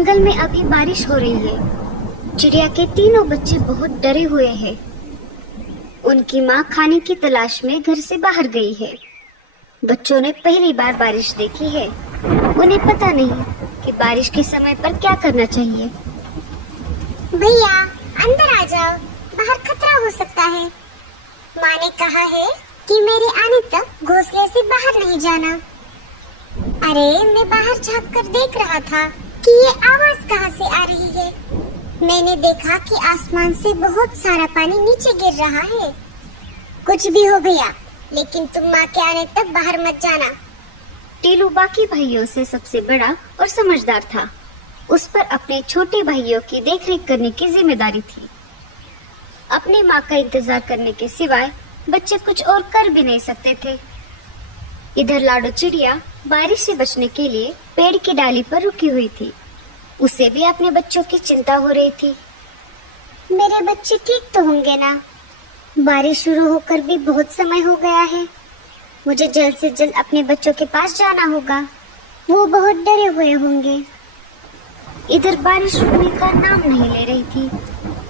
जंगल में अभी बारिश हो रही है। चिड़िया के तीनों बच्चे बहुत डरे हुए हैं। उनकी माँ खाने की तलाश में घर से बाहर गई है। बच्चों ने पहली बार बारिश देखी है। उन्हें पता नहीं कि बारिश के समय पर क्या करना चाहिए। भैया अंदर आ जाओ, बाहर खतरा हो सकता है। माँ ने कहा है कि मेरे आने तक घोंसले से बाहर नहीं जाना। अरे मैं बाहर झांक कर देख रहा था कि ये आवाज कहाँ से आ रही है। मैंने देखा कि आसमान से बहुत सारा पानी नीचे गिर रहा है। कुछ भी हो भैया, लेकिन तुम माँ के आने तक बाहर मत जाना। टीलू बाकी भाइयों से सबसे बड़ा और समझदार था। उस पर अपने छोटे भाइयों की देखरेख करने की जिम्मेदारी थी। अपनी माँ का इंतजार करने के सिवाय बच्चे कुछ और कर भी नहीं सकते थे। इधर लाडो चिड़िया बारिश से बचने के लिए पेड़ की डाली पर रुकी हुई थी। उसे भी अपने बच्चों की चिंता हो रही थी। मेरे बच्चे ठीक तो होंगे ना? बारिश शुरू होकर भी बहुत समय हो गया है। मुझे जल्द से जल्द अपने बच्चों के पास जाना होगा। वो बहुत डरे हुए होंगे। इधर बारिश रुकने का नाम नहीं ले रही थी।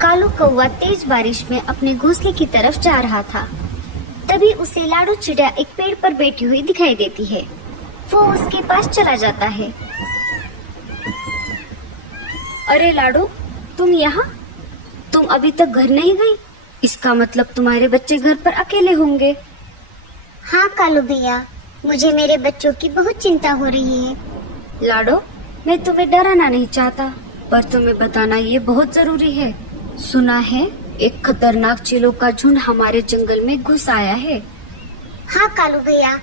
कालू कौवा तेज बारिश में अपने घोंसले की तरफ जा रहा था। तभी उसे लाडो चिड़िया एक पेड़ पर बैठी हुई दिखाई देती है। वो उसके पास चला जाता है। अरे लाडो, तुम यहाँ? तुम अभी तक घर नहीं गई? इसका मतलब तुम्हारे बच्चे घर पर अकेले होंगे। हाँ कालू भैया, मुझे मेरे बच्चों की बहुत चिंता हो रही है। लाडो, मैं तुम्हें डराना नहीं चाहता, पर तुम्हें बताना ये बहुत जरूरी है। सुना है एक खतरनाक चीलों का झुंड हमारे जंगल में घुस आया है। हाँ कालू भैया,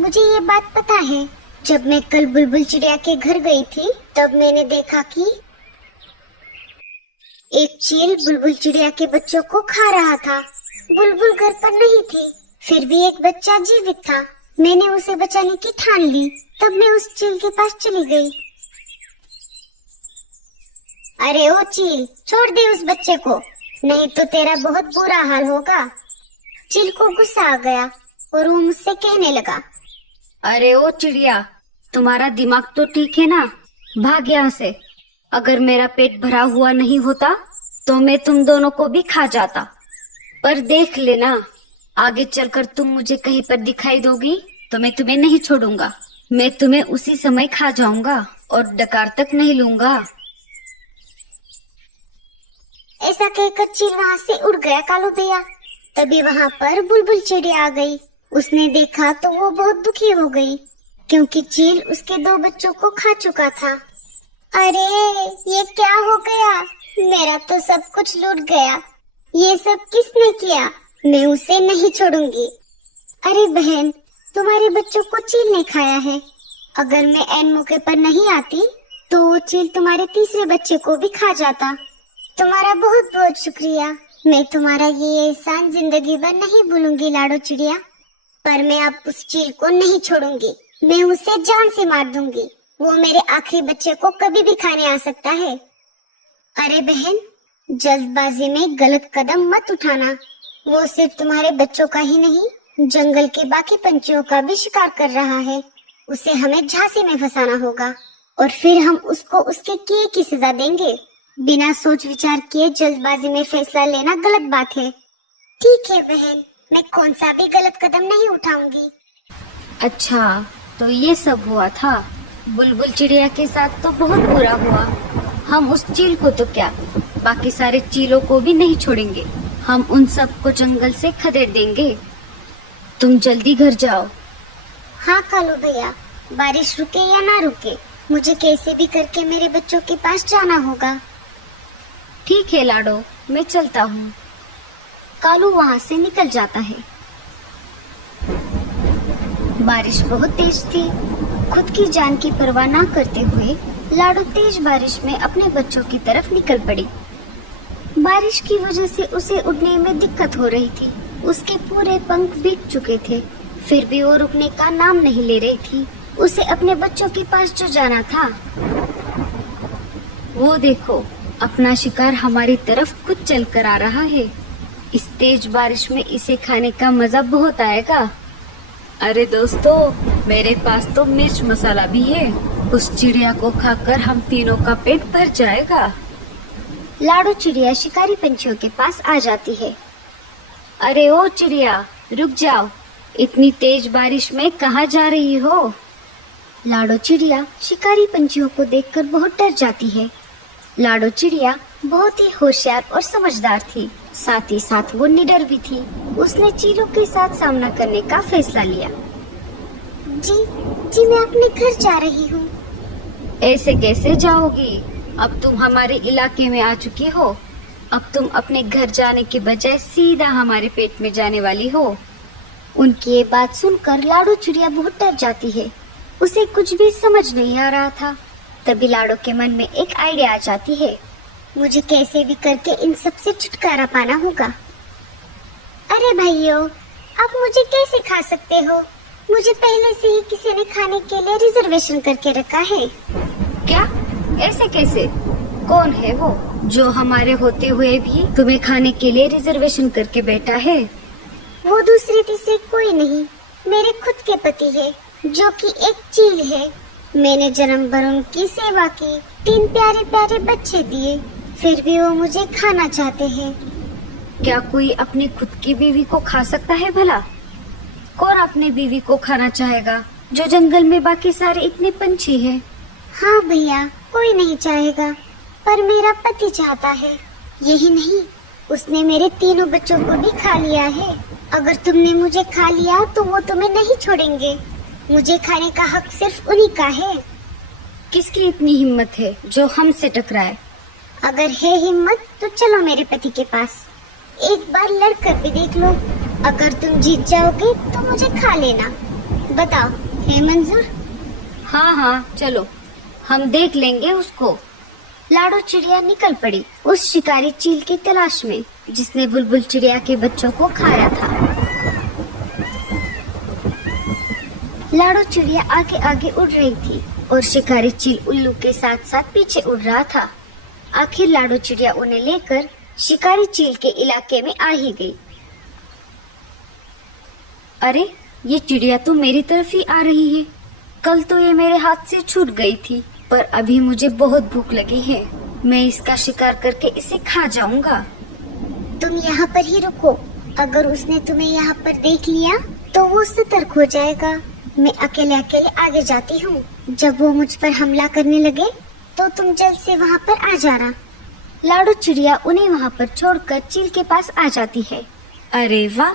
मुझे ये बात पता है। जब मैं कल बुलबुल चिड़िया के घर गई थी, तब मैंने देखा कि एक चील बुलबुल चिड़िया के बच्चों को खा रहा था। बुलबुल घर पर नहीं थी, फिर भी एक बच्चा जीवित था। मैंने उसे बचाने की ठान ली। तब मैं उस चील के पास चली गई। अरे ओ चील, छोड़ दे उस बच्चे को, नहीं तो तेरा बहुत बुरा हाल होगा। चील को गुस्सा आ गया और वो मुझसे कहने लगा, अरे ओ चिड़िया, तुम्हारा दिमाग तो ठीक है ना? भाग यहाँ से। अगर मेरा पेट भरा हुआ नहीं होता तो मैं तुम दोनों को भी खा जाता। पर देख लेना, आगे चलकर तुम मुझे कहीं पर दिखाई दोगी तो मैं तुम्हें नहीं छोड़ूंगा। मैं तुम्हें उसी समय खा जाऊंगा और डकार तक नहीं लूंगा। ऐसा कहकर चील वहाँ से उड़ गया कालू भैया। तभी वहाँ पर बुलबुल चिड़िया आ गई। उसने देखा तो वो बहुत दुखी हो गई, क्योंकि चील उसके 2 बच्चों को खा चुका था। अरे ये क्या हो गया? मेरा तो सब कुछ लूट गया। ये सब किसने किया? मैं उसे नहीं छोड़ूंगी। अरे बहन, तुम्हारे बच्चों को चील ने खाया है। अगर मैं ऐन मौके पर नहीं आती तो वो चील तुम्हारे तीसरे बच्चे को भी खा जाता। तुम्हारा बहुत बहुत शुक्रिया। मैं तुम्हारा ये एहसान जिंदगी भर नहीं भूलूंगी लाडो चिड़िया। पर मैं अब उस चील को नहीं छोड़ूंगी। मैं उसे जान से मार दूंगी। वो मेरे आखिरी बच्चे को कभी भी खाने आ सकता है। अरे बहन, जल्दबाजी में गलत कदम मत उठाना। वो सिर्फ तुम्हारे बच्चों का ही नहीं, जंगल के बाकी पंछियों का भी शिकार कर रहा है। उसे हमें झांसे में फंसाना होगा और फिर हम उसको उसके किए की सजा देंगे। बिना सोच विचार किए जल्दबाजी में फैसला लेना गलत बात है। ठीक है बहन, मैं कौन सा भी गलत कदम नहीं उठाऊंगी। अच्छा, तो ये सब हुआ था। बुलबुल चिड़िया के साथ तो बहुत बुरा हुआ। हम उस चील को तो क्या, बाकी सारे चीलों को भी नहीं छोड़ेंगे। हम उन सब को जंगल से खदेड़ देंगे। तुम जल्दी घर जाओ। हाँ कालू भैया, बारिश रुके या ना रुके, मुझे कैसे भी करके मेरे बच्चों के पास जाना होगा। ठीक है लाडो, मैं चलता हूँ। कालू वहाँ से निकल जाता है। बारिश बहुत तेज थी। खुद की जान की परवाह ना करते हुए लाडो तेज बारिश में अपने बच्चों की तरफ निकल पड़ी। बारिश की वजह से उसे उड़ने में दिक्कत हो रही थी। उसके पूरे पंख भीग चुके थे, फिर भी वो रुकने का नाम नहीं ले रही थी। उसे अपने बच्चों के पास जो जाना था। वो देखो, अपना शिकार हमारी तरफ खुद चल कर आ रहा है। इस तेज बारिश में इसे खाने का मजा बहुत आएगा। अरे दोस्तों, मेरे पास तो मिर्च मसाला भी है। उस चिड़िया को खाकर हम तीनों का पेट भर जाएगा। लाडो चिड़िया शिकारी पंछियों के पास आ जाती है। अरे ओ चिड़िया, रुक जाओ, इतनी तेज बारिश में कहाँ जा रही हो? लाडो चिड़िया शिकारी पंछियों को देखकर बहुत डर जाती है। लाडो चिड़िया बहुत ही होशियार और समझदार थी, साथ ही साथ वो निडर भी थी। उसने चीलों के साथ सामना करने का फैसला लिया। जी जी, मैं अपने घर जा रही हूँ। ऐसे कैसे जाओगी? अब तुम हमारे इलाके में आ चुकी हो। अब तुम अपने घर जाने के बजाय सीधा हमारे पेट में जाने वाली हो। उनकी ये बात सुनकर लाडो चिड़िया बहुत डर जाती है। उसे कुछ भी समझ नहीं आ रहा था। तभी लाडो के मन में एक आइडिया आ जाती है। मुझे कैसे भी करके इन सब से छुटकारा पाना होगा। अरे भाइयों, आप मुझे कैसे खा सकते हो? मुझे पहले से ही किसी ने खाने के लिए रिजर्वेशन करके रखा है। क्या? ऐसे कैसे? कौन है वो जो हमारे होते हुए भी तुम्हें खाने के लिए रिजर्वेशन करके बैठा है? वो दूसरी तीसरी कोई नहीं, मेरे खुद के पति है, जो कि एक चील है। मैंने जन्म भर उनकी सेवा की, 3 प्यारे प्यारे बच्चे दिए, फिर भी वो मुझे खाना चाहते हैं। क्या कोई अपनी खुद की बीवी को खा सकता है भला? कौन अपनी बीवी को खाना चाहेगा जो जंगल में बाकी सारे इतने पंछी हैं? हाँ भैया, कोई नहीं चाहेगा, पर मेरा पति चाहता है। यही नहीं, उसने मेरे तीनों बच्चों को भी खा लिया है। अगर तुमने मुझे खा लिया तो वो तुम्हें नहीं छोड़ेंगे। मुझे खाने का हक सिर्फ उन्हीं का है। किसकी इतनी हिम्मत है जो हमसे टकराए? अगर है हिम्मत तो चलो मेरे पति के पास, एक बार लड़कर भी देख लो। अगर तुम जीत जाओगे तो मुझे खा लेना। बताओ, है मंजूर? हाँ हाँ, चलो, हम देख लेंगे उसको। लाडो चिड़िया निकल पड़ी उस शिकारी चील की तलाश में जिसने बुलबुल चिड़िया के बच्चों को खाया था। लाडो चिड़िया आगे आगे उड़ रही थी और शिकारी चील उल्लू के साथ साथ पीछे उड़ रहा था। आखिर लाडो चिड़िया उन्हें लेकर शिकारी चील के इलाके में आ ही गई। अरे, ये चिड़िया तो मेरी तरफ ही आ रही है। कल तो ये मेरे हाथ से छूट गई थी, पर अभी मुझे बहुत भूख लगी है। मैं इसका शिकार करके इसे खा जाऊंगा। तुम यहाँ पर ही रुको। अगर उसने तुम्हें यहाँ पर देख लिया तो वो सतर्क हो जाएगा। मैं अकेले अकेले आगे जाती हूँ। जब वो मुझ पर हमला करने लगे तो तुम जल्द से वहाँ पर आ जाना। लाडो चिड़िया उन्हें वहाँ पर छोड़कर चील के पास आ जाती है। अरे वाह,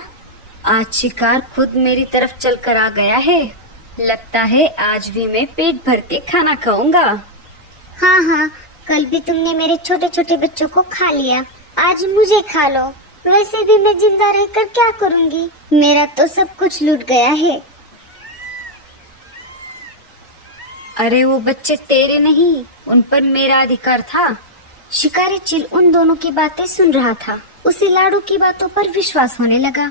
आज शिकार खुद मेरी तरफ चल कर आ गया है। लगता है आज भी मैं पेट भर के खाना खाऊंगा। हाँ हाँ, कल भी तुमने मेरे छोटे छोटे बच्चों को खा लिया, आज मुझे खा लो। वैसे भी मैं जिंदा रहकर क्या करूँगी? मेरा तो सब कुछ लूट गया है। अरे वो बच्चे तेरे नहीं, उन पर मेरा अधिकार था। शिकारी चील उन दोनों की बातें सुन रहा था। उसे लाडो की बातों पर विश्वास होने लगा।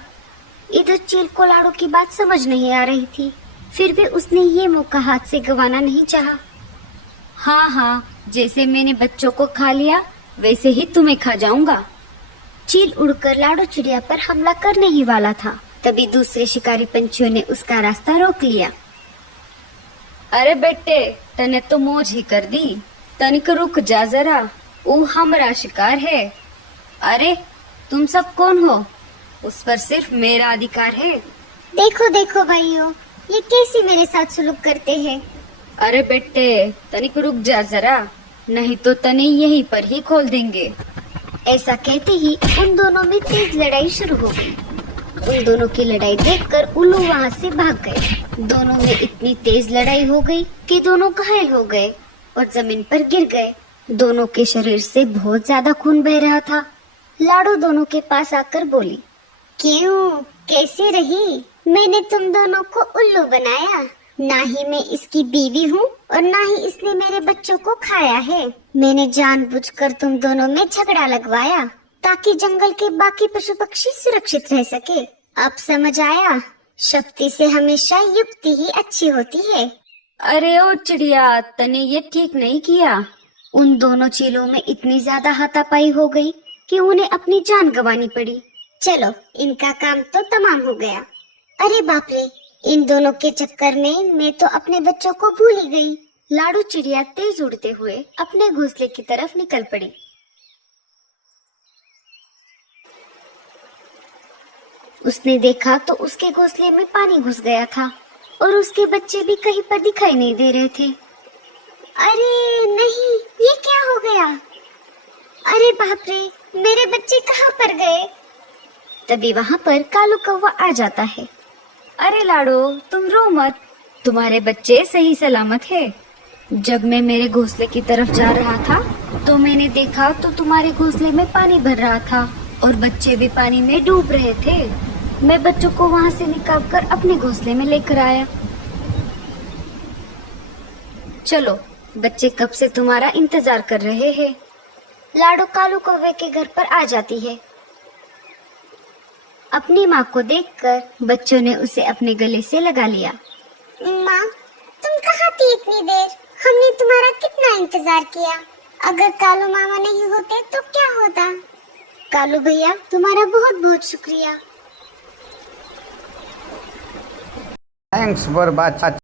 इधर चील को लाडो की बात समझ नहीं आ रही थी, फिर भी उसने ये मौका हाथ से गंवाना नहीं चाहा। हाँ हाँ, जैसे मैंने बच्चों को खा लिया वैसे ही तुम्हें खा जाऊंगा। चील उड़कर लाडो चिड़िया पर हमला करने ही वाला था, तभी दूसरे शिकारी पंछियों ने उसका रास्ता रोक लिया। अरे बेटे, तने तो मौज ही कर दी। तनिक रुक जा जरा, वो हमारा शिकार है। अरे तुम सब कौन हो? उस पर सिर्फ मेरा अधिकार है। देखो देखो भाइयों, ये कैसे मेरे साथ सुलूक करते हैं। अरे बेटे, तनिक रुक जा जरा, नहीं तो तने यहीं पर ही खोल देंगे। ऐसा कहते ही उन दोनों में तेज लड़ाई शुरू हो गई। उन दोनों की लड़ाई देखकर उल्लू वहाँ से भाग गए। दोनों में इतनी तेज लड़ाई हो गई कि दोनों घायल हो गए और जमीन पर गिर गए। दोनों के शरीर से बहुत ज्यादा खून बह रहा था। लाडो दोनों के पास आकर बोली, क्यों, कैसे रही? मैंने तुम दोनों को उल्लू बनाया। ना ही मैं इसकी बीवी हूँ और ना ही इसने मेरे बच्चों को खाया है। मैंने जानबूझकर तुम दोनों में झगड़ा लगवाया ताकि जंगल के बाकी पशु पक्षी सुरक्षित रह सके। अब समझ आया, शक्ति से हमेशा युक्ति ही अच्छी होती है। अरे ओ चिड़िया, तने ये ठीक नहीं किया। उन दोनों चीलों में इतनी ज्यादा हाथापाई हो गई कि उन्हें अपनी जान गंवानी पड़ी। चलो, इनका काम तो तमाम हो गया। अरे बाप रे, इन दोनों के चक्कर में मैं तो अपने बच्चों को भूल ही गई। लाडू चिड़िया तेज उड़ते हुए अपने घोंसले की तरफ निकल पड़ी। उसने देखा तो उसके घोंसले में पानी घुस गया था और उसके बच्चे भी कहीं पर दिखाई नहीं दे रहे थे। अरे नहीं, ये क्या हो गया? अरे बाप रे, मेरे बच्चे कहाँ पर गए? तभी वहाँ पर कालू कौवा आ जाता है। अरे लाडो, तुम रो मत, तुम्हारे बच्चे सही सलामत है। जब मैं मेरे घोंसले की तरफ जा रहा था तो मैंने देखा तो तुम्हारे घोंसले में पानी भर रहा था और बच्चे भी पानी में डूब रहे थे। मैं बच्चों को वहाँ से निकाल कर अपने घोंसले में लेकर आया। चलो, बच्चे कब से तुम्हारा इंतजार कर रहे हैं। लाडो कालू कौवे के घर पर आ जाती है। अपनी माँ को देखकर बच्चों ने उसे अपने गले से लगा लिया। माँ, तुम कहाँ थी इतनी देर? हमने तुम्हारा कितना इंतजार किया। अगर कालू मामा नहीं होते तो क्या होता? कालू भैया, तुम्हारा बहुत बहुत शुक्रिया। Thanks for watching.